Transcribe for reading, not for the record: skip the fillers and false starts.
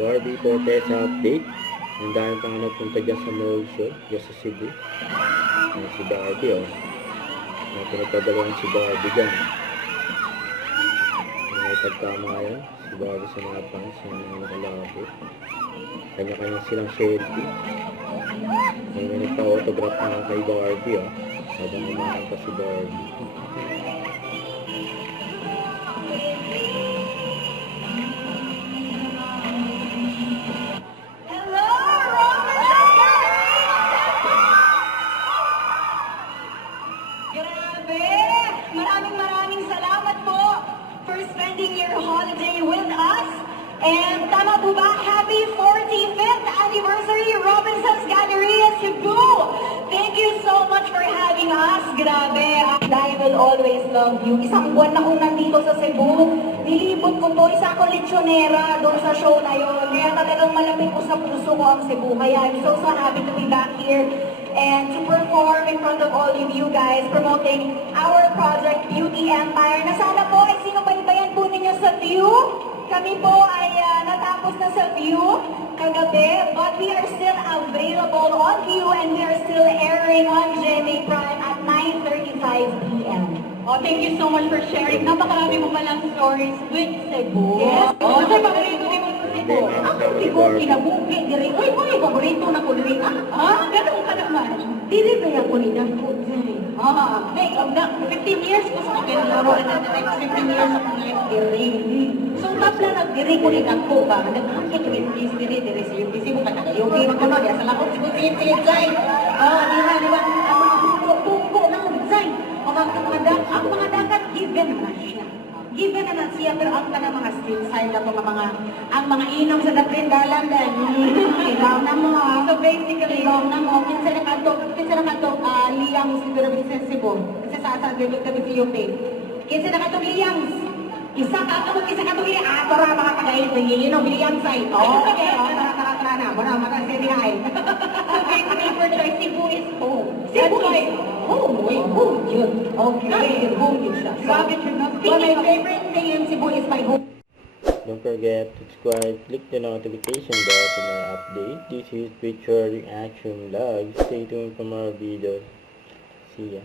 Barbie Fortesa update. Ang dahil pang nagpunta dyan sa mall show, dyan sa Cebu. Ayan si Barbie, oh. May pinagpagaluhan si Barbie dyan. May pagkamayan si Barbie sa mga fans, sa mga nakalapit. Kanya-kanya silang selfie. May nagpa-autograph na kay Barbie, oh. Habang umakanta si Barbie. Maraming salamat po for spending your holiday with us. And tama po ba? Happy 45th anniversary Robinson's Galleria Cebu! Thank you so much for having us. Grabe, I will always love you. Isang buwan na kong nandito sa Cebu. Nilibot ko po, isa ako lechonera doon sa show na yon. Kaya talagang malapit ko sa puso ko ang Cebu. Kaya I'm so happy to be back here and to perform in front of all of you guys promoting our project Beauty Empire na sana po ay sinubaybayan po ninyo sa View. Kami po ay natapos na sa View kagabi, but we are still available on View and we are still airing on GMA Prime at 9:35 p.m. Oh, thank you so much for sharing. Napakarami mo palang stories with Cebu. Yes. Oh, sa paborito din mo sa Cebu. Ako di ko kinabuki diri. Uy, paborito na ko diri. Ah, ganun ka naman. Dili kaya ko ni dako diri. Hey, 15 years ko sa kinalaro na the next 15 years ako live diri. So, tapla nag-diri ko ni dako ba? Nag-angkit 20s diri sa UPC mo ka nag-yogi mo kono ya sa lakot si Buti Jay. Di ba ang mga buko na Jay. Ang mga dagat given na siya. Given na siya, pero ang kanang mga street side na ang mga inom sa Daprindalan din. Ilaw na mo. So basically, Ilaw na mo. Kinsa na kato, liyang siguro business Cebu. Kasi sa debut kami sa UP. Kinsa na kato liyang. Isa ka liyang. Tara mga kagayin. Inom liyang side. Okay, tara na. Muna, say hi. so basically for choice, Cebu is home. Cebu That's why, is home yun. Okay, home yun siya. Grabe siya, no? My favorite thing in Cebu is my home. Don't forget to subscribe, click the notification bell for more updates. This is Picture Reaction Vlog. Stay tuned for more videos. See ya.